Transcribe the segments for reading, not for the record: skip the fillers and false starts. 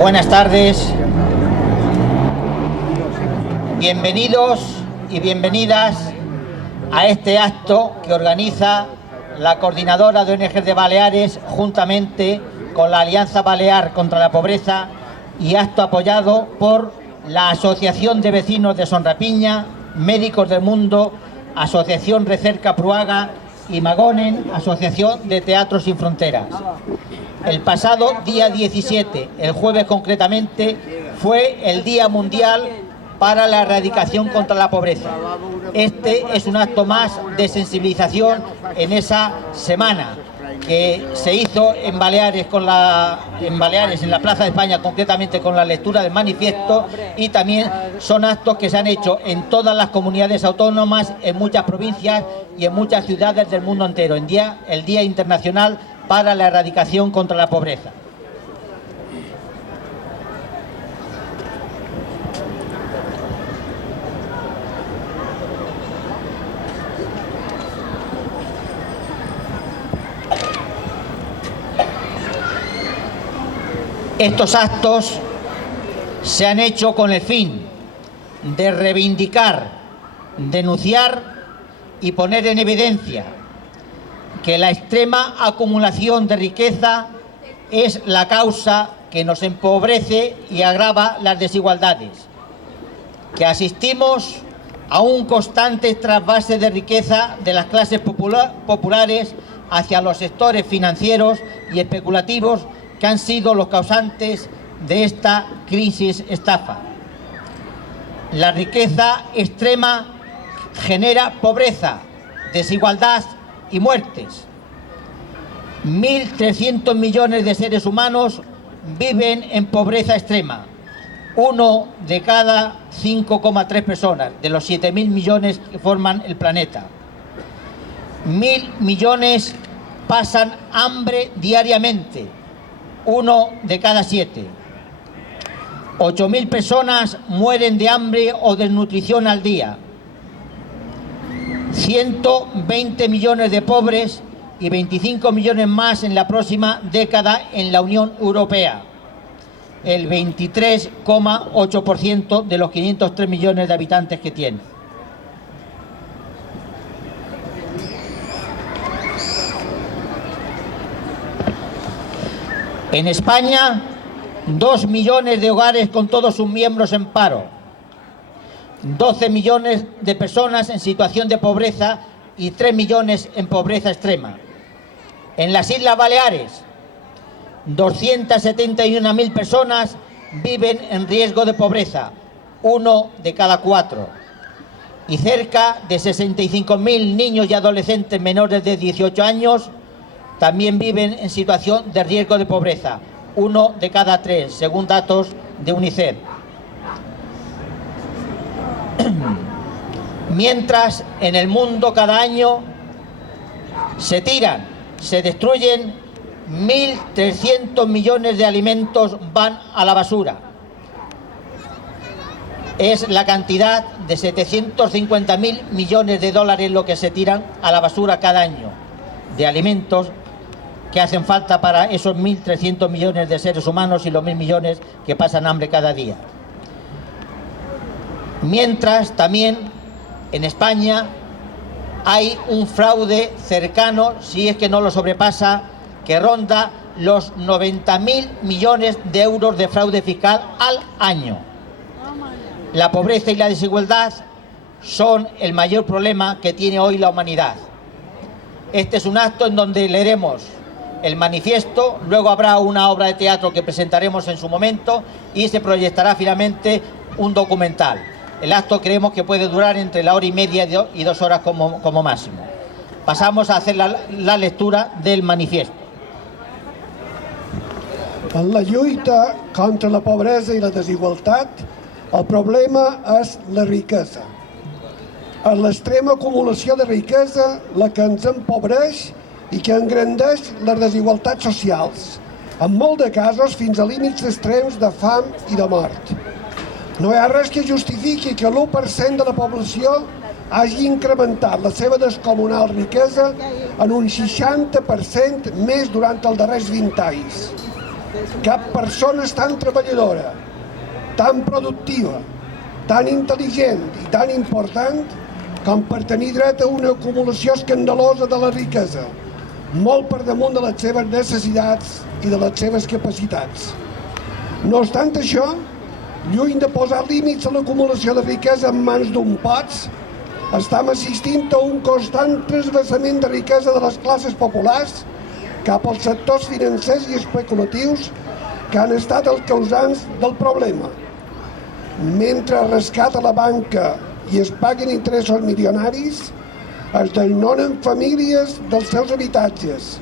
Buenas tardes, bienvenidos y bienvenidas a este acto que organiza la Coordinadora de ONG de Baleares juntamente con la Alianza Balear contra la Pobreza y acto apoyado por la Asociación de Vecinos de Son Rapiña, Médicos del Mundo, Asociación Recerca Pruaga y Magonen, Asociación de Teatro Sin Fronteras. El pasado día 17, el jueves concretamente, fue el Día Mundial para la Erradicación contra la Pobreza. Este es un acto más de sensibilización en esa semana que se hizo en Baleares, en la Plaza de España, concretamente con la lectura del manifiesto, y también son actos que se han hecho en todas las comunidades autónomas, en muchas provincias y en muchas ciudades del mundo entero, el Día Internacional para la Erradicación contra la Pobreza. Estos actos se han hecho con el fin de reivindicar, denunciar y poner en evidencia que la extrema acumulación de riqueza es la causa que nos empobrece y agrava las desigualdades, que asistimos a un constante trasvase de riqueza de las clases populares hacia los sectores financieros y especulativos que han sido los causantes de esta crisis estafa. La riqueza extrema genera pobreza, desigualdad y muertes. 1.300 millones de seres humanos viven en pobreza extrema. 1 de cada 5,3 personas de los 7.000 millones que forman el planeta. 1.000 millones pasan hambre diariamente. 1 de cada 7. 8.000 personas mueren de hambre o desnutrición al día. 120 millones de pobres y 25 millones más en la próxima década en la Unión Europea, el 23,8% de los 503 millones de habitantes que tiene. En España, 2 millones de hogares con todos sus miembros en paro. 12 millones de personas en situación de pobreza y 3 millones en pobreza extrema. En las Islas Baleares, 271.000 personas viven en riesgo de pobreza, 1 de cada 4. Y cerca de 65.000 niños y adolescentes menores de 18 años también viven en situación de riesgo de pobreza, 1 de cada 3, según datos de UNICEF. Mientras en el mundo cada año se destruyen 1.300 millones de alimentos, van a la basura. Es la cantidad de 750.000 millones de dólares lo que se tiran a la basura cada año de alimentos que hacen falta para esos 1.300 millones de seres humanos y los 1.000 millones que pasan hambre cada día. Mientras también en España hay un fraude cercano, si es que no lo sobrepasa, que ronda los 90.000 millones de euros de fraude fiscal al año. La pobreza y la desigualdad son el mayor problema que tiene hoy la humanidad. Este es un acto en donde leeremos el manifiesto, luego habrá una obra de teatro que presentaremos en su momento y se proyectará finalmente un documental. El acto creemos que puede durar entre la hora y media y 2 horas como máximo. Pasamos a hacer la lectura del manifiesto. En la lluita contra la pobresa i la desigualtat, el problema és la riquesa. És l'extrema acumulació de riquesa la que ens empobreix i que engrandeix les desigualtats socials, en molts de casos fins a límits extrems de fam i de mort. No hi ha res que justifiqui que l'1% de la població hagi incrementat la seva descomunal riquesa en un 60% més durant els darrers 20 anys. Cap persona és tan treballadora, tan productiva, tan intel·ligent i tan important com per tenir dret a una acumulació escandalosa de la riquesa, molt per damunt de les seves necessitats i de les seves capacitats. No obstant això, lluny de posar límits a l'acumulació de riquesa en mans d'un pots, estem assistint a un constant transvasament de riquesa de les classes populars cap als sectors financers i especulatius que han estat els causants del problema. Mentre es rescata la banca i es paguen interessos milionaris, es desnonen famílies dels seus habitatges.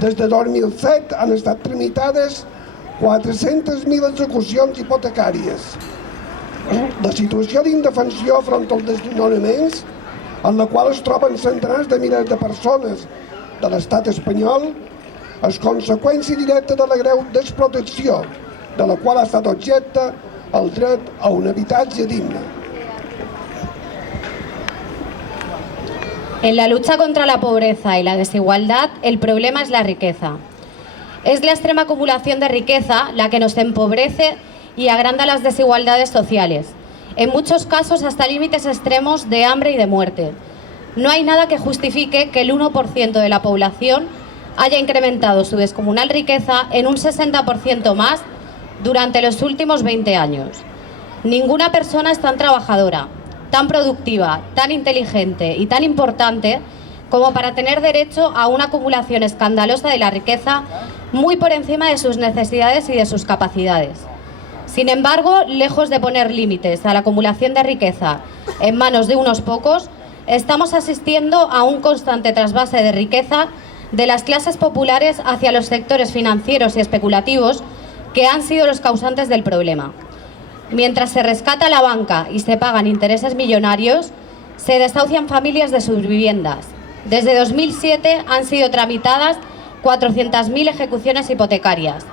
Des de 2007 han estat tramitades 400.000 execucions hipotecàries. La situació d'indefensió front als desnonaments, en la qual es troben centenars de milers de persones de l'estat espanyol, és conseqüència directa de la greu desprotecció, de la qual ha estat objecte el dret a un habitatge digne. En la lucha contra la pobreza y la desigualdad, el problema es la riqueza. Es la extrema acumulación de riqueza la que nos empobrece y agranda las desigualdades sociales, en muchos casos hasta límites extremos de hambre y de muerte. No hay nada que justifique que el 1% de la población haya incrementado su descomunal riqueza en un 60% más durante los últimos 20 años. Ninguna persona es tan trabajadora, tan productiva, tan inteligente y tan importante como para tener derecho a una acumulación escandalosa de la riqueza muy por encima de sus necesidades y de sus capacidades. Sin embargo, lejos de poner límites a la acumulación de riqueza en manos de unos pocos, estamos asistiendo a un constante trasvase de riqueza de las clases populares hacia los sectores financieros y especulativos que han sido los causantes del problema. Mientras se rescata la banca y se pagan intereses millonarios, se desahucian familias de sus viviendas. Desde 2007 han sido tramitadas 400.000 ejecuciones hipotecarias.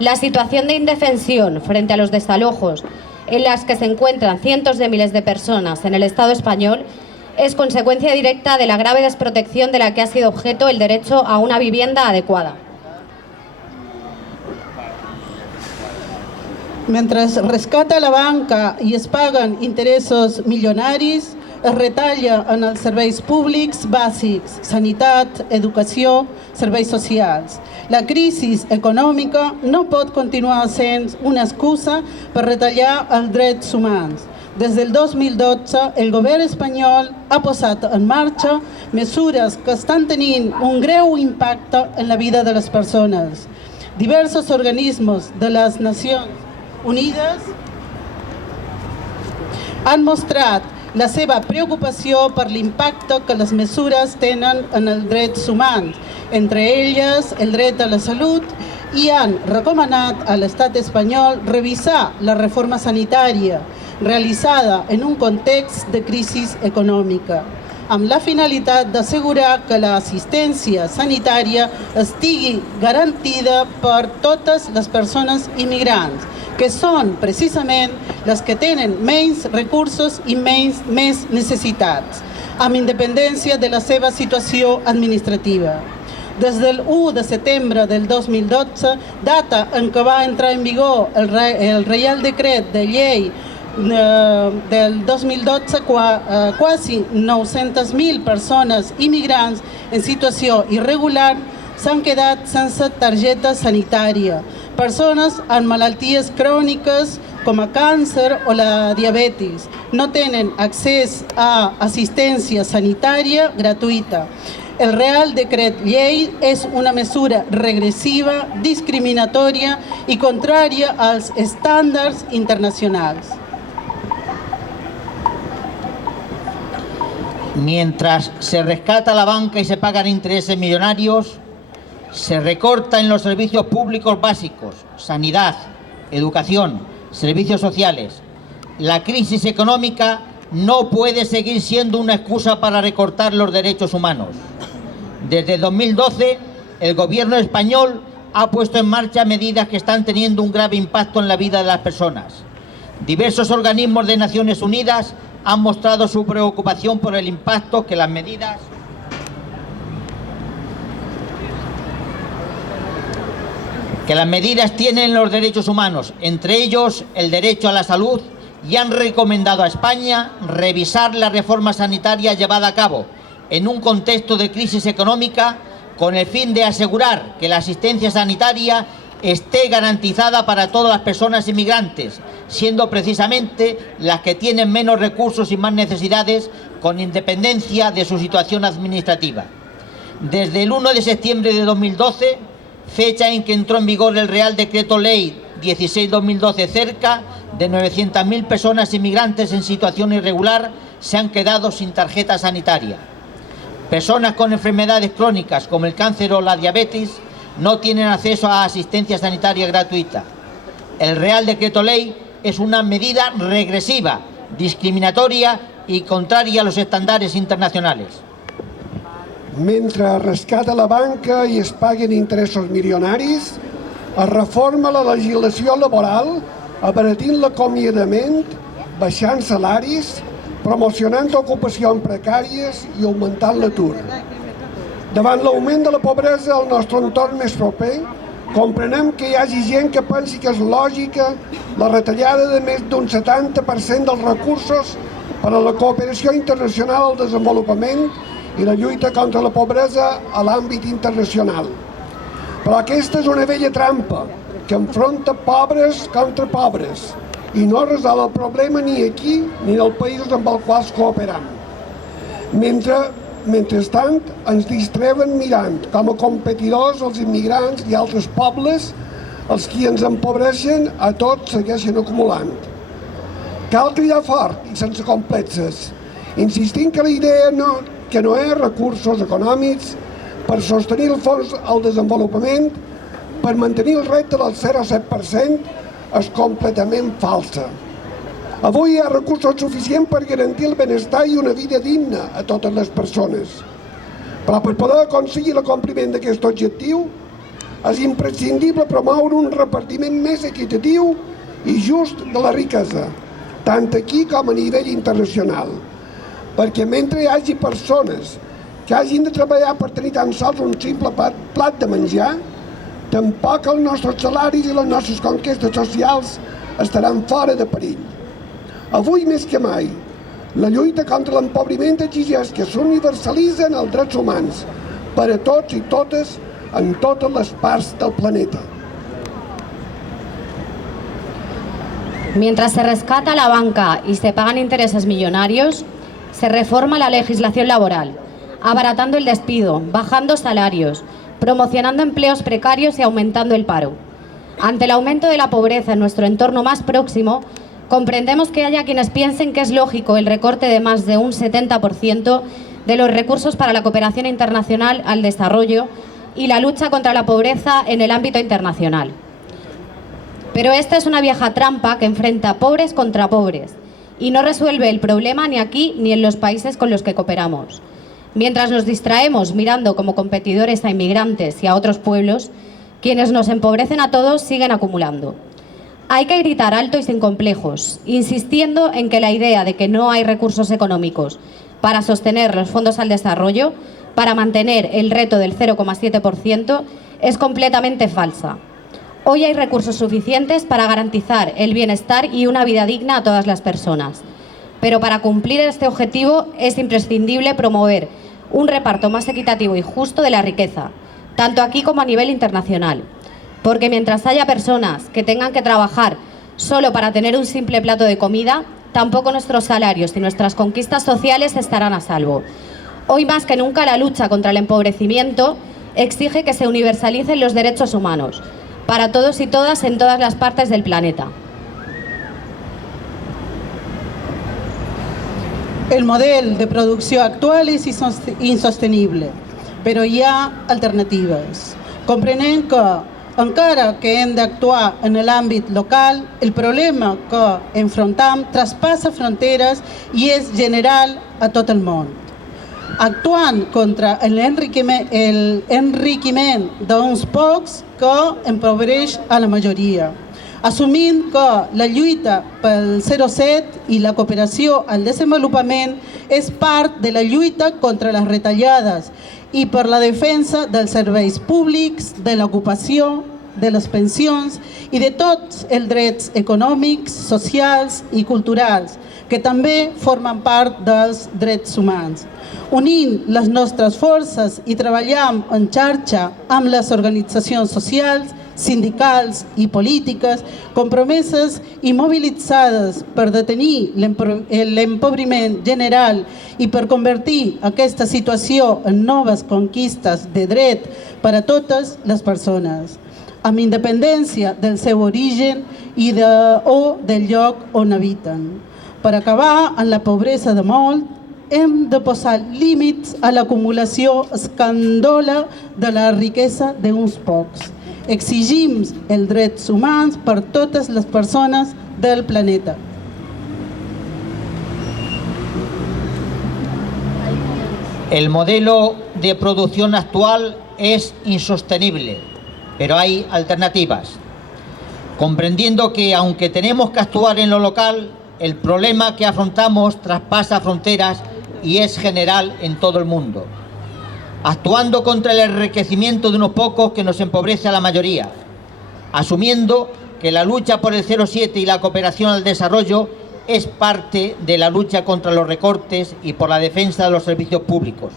La situación de indefensión frente a los desalojos en las que se encuentran cientos de miles de personas en el Estado español es consecuencia directa de la grave desprotección de la que ha sido objeto el derecho a una vivienda adecuada. Mentre es rescata la banca i es paguen interessos milionaris, es retalla en els serveis públics bàsics, sanitat, educació, serveis socials. La crisi econòmica no pot continuar sent una excusa per retallar els drets humans. Des del 2012, el govern espanyol ha posat en marxa mesures que estan tenint un greu impacte en la vida de les persones. Diversos organismes de les Nacions Unides han mostrat la seva preocupació per l'impacte que les mesures tenen en els drets humans, entre elles el dret a la salut, i han recomanat a l'estat espanyol revisar la reforma sanitària realitzada en un context de crisi econòmica, amb la finalitat d'assegurar que l'assistència sanitària estigui garantida per totes les persones immigrants, que són precisament les que tenen menys recursos i més necessitats, amb independència de la seva situació administrativa. Des del 1 de setembre del 2012, data en què va entrar en vigor el Reial Decret de Llei del 2012, quasi 900.000 persones immigrants en situació irregular s'han quedat sense targeta sanitària. Persones amb malalties cròniques com a càncer o la diabetis no tenen accés a assistència sanitària gratuïta. El Real Decret Llei és una mesura regressiva, discriminatòria i contrària als estàndards internacionals. Mientras se rescata la banca y se pagan intereses millonarios, se recorta en los servicios públicos básicos, sanidad, educación, servicios sociales. La crisis económica no puede seguir siendo una excusa para recortar los derechos humanos. Desde 2012, el gobierno español ha puesto en marcha medidas que están teniendo un grave impacto en la vida de las personas. Diversos organismos de Naciones Unidas han mostrado su preocupación por el impacto que las medidas que las medidas tienen los derechos humanos, entre ellos el derecho a la salud, y han recomendado a España revisar la reforma sanitaria llevada a cabo en un contexto de crisis económica con el fin de asegurar que la asistencia sanitaria esté garantizada para todas las personas inmigrantes, siendo precisamente las que tienen menos recursos y más necesidades, con independencia de su situación administrativa. Desde el 1 de septiembre de 2012, fecha en que entró en vigor el Real Decreto Ley 16/2012, cerca de 900.000 personas inmigrantes en situación irregular se han quedado sin tarjeta sanitaria. Personas con enfermedades crónicas como el cáncer o la diabetes no tienen acceso a asistencia sanitaria gratuita. El Real Decreto Ley es una medida regresiva, discriminatoria y contraria a los estándares internacionales. Mentre es rescata la banca i es paguen interessos milionaris, es reforma la legislació laboral abaratint l'acomiadament, baixant salaris, promocionant ocupacions precàries i augmentant l'atur. Davant l'augment de la pobresa al nostre entorn més proper, comprenem que hi hagi gent que pensi que és lògica la retallada de més d'un 70% dels recursos per a la cooperació internacional al desenvolupament i la lluita contra la pobresa a l'àmbit internacional. Però aquesta és una vella trampa que enfronta pobres contra pobres i no resol el problema ni aquí ni en els països amb els quals cooperam. Mentrestant, ens distreuen mirant com a competidors els immigrants i altres pobles, els qui ens empobreixen a tots segueixen acumulant. Cal cridar fort i sense complexes, insistint que la idea que no és recursos econòmics per sostenir el fons al desenvolupament, per mantenir el repte del 0,7%, és completament falsa. Avui hi ha recursos suficients per garantir el benestar i una vida digna a totes les persones. Però per poder aconseguir l'acompliment d'aquest objectiu és imprescindible promoure un repartiment més equitatiu i just de la riquesa, tant aquí com a nivell internacional. Perquè mentre hi hagi persones que hagin de treballar per tenir tan sols un simple plat de menjar, tampoc els nostres salaris i les nostres conquestes socials estaran fora de perill. Avui més que mai, la lluita contra l'empobriment exigeix que s'universalitzen els drets humans per a tots i totes en totes les parts del planeta. Mientras se rescata la banca y se pagan intereses millonarios, se reforma la legislación laboral, abaratando el despido, bajando salarios, promocionando empleos precarios y aumentando el paro. Ante el aumento de la pobreza en nuestro entorno más próximo, comprendemos que haya quienes piensen que es lógico el recorte de más de un 70% de los recursos para la cooperación internacional al desarrollo y la lucha contra la pobreza en el ámbito internacional. Pero esta es una vieja trampa que enfrenta pobres contra pobres y no resuelve el problema ni aquí ni en los países con los que cooperamos. Mientras nos distraemos mirando como competidores a inmigrantes y a otros pueblos, quienes nos empobrecen a todos siguen acumulando. Hay que gritar alto y sin complejos, insistiendo en que la idea de que no hay recursos económicos para sostener los fondos al desarrollo, para mantener el reto del 0,7%, es completamente falsa. Hoy hay recursos suficientes para garantizar el bienestar y una vida digna a todas las personas. Pero para cumplir este objetivo es imprescindible promover un reparto más equitativo y justo de la riqueza, tanto aquí como a nivel internacional. Porque mientras haya personas que tengan que trabajar solo para tener un simple plato de comida, tampoco nuestros salarios y nuestras conquistas sociales estarán a salvo. Hoy más que nunca la lucha contra el empobrecimiento exige que se universalicen los derechos humanos, para todos y todas en todas las partes del planeta. El model de producció actual és insostenible, però hi ha alternatives. Comprenent que, encara que hem d'actuar en l'àmbit local, el problema que enfrontam traspassa fronteres i és general a tot el món. Actuant contra l'enriquiment d'uns pocs que empobreix a la majoria, assumint que la lluita pel 0,7 i la cooperació al desenvolupament és part de la lluita contra les retallades i per la defensa dels serveis públics, de l'ocupació de les pensions i de tots els drets econòmics, socials i culturals, que també formen part dels drets humans. Unint les nostres forces i treballant en xarxa amb les organitzacions socials, sindicals i polítiques compromeses i mobilitzades per detenir l'empobriment general i per convertir aquesta situació en noves conquistes de dret per a totes les persones, amb independència del seu origen o del lloc on habiten. Per acabar amb la pobresa de molt, hem de posar límits a l'acumulació escàndola de la riquesa d'uns pocs. Exigim els drets humans per totes les persones del planeta. El modelo de producción actual es insostenible, pero hay alternativas. Comprendiendo que, aunque tenemos que actuar en lo local, el problema que afrontamos traspasa fronteras y es general en todo el mundo. Actuando contra el enriquecimiento de unos pocos que nos empobrece a la mayoría, asumiendo que la lucha por el 0,7 y la cooperación al desarrollo es parte de la lucha contra los recortes y por la defensa de los servicios públicos,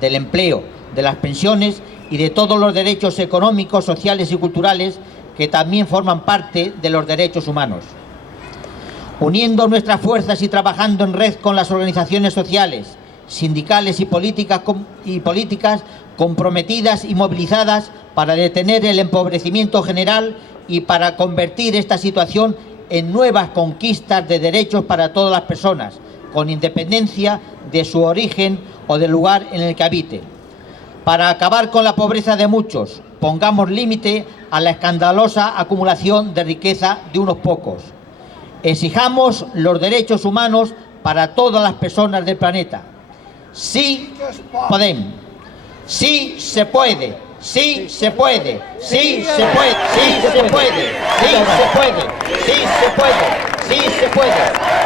del empleo, de las pensiones y de todos los derechos económicos, sociales y culturales que también forman parte de los derechos humanos. Uniendo nuestras fuerzas y trabajando en red con las organizaciones sociales, sindicales y políticas comprometidas y movilizadas para detener el empobrecimiento general y para convertir esta situación en nuevas conquistas de derechos para todas las personas, con independencia de su origen o del lugar en el que habite. Para acabar con la pobreza de muchos, pongamos límite a la escandalosa acumulación de riqueza de unos pocos. Exijamos los derechos humanos para todas las personas del planeta. Sí podemos, sí se puede, sí se puede, sí se puede, sí se puede, sí se puede, sí se puede, sí se puede.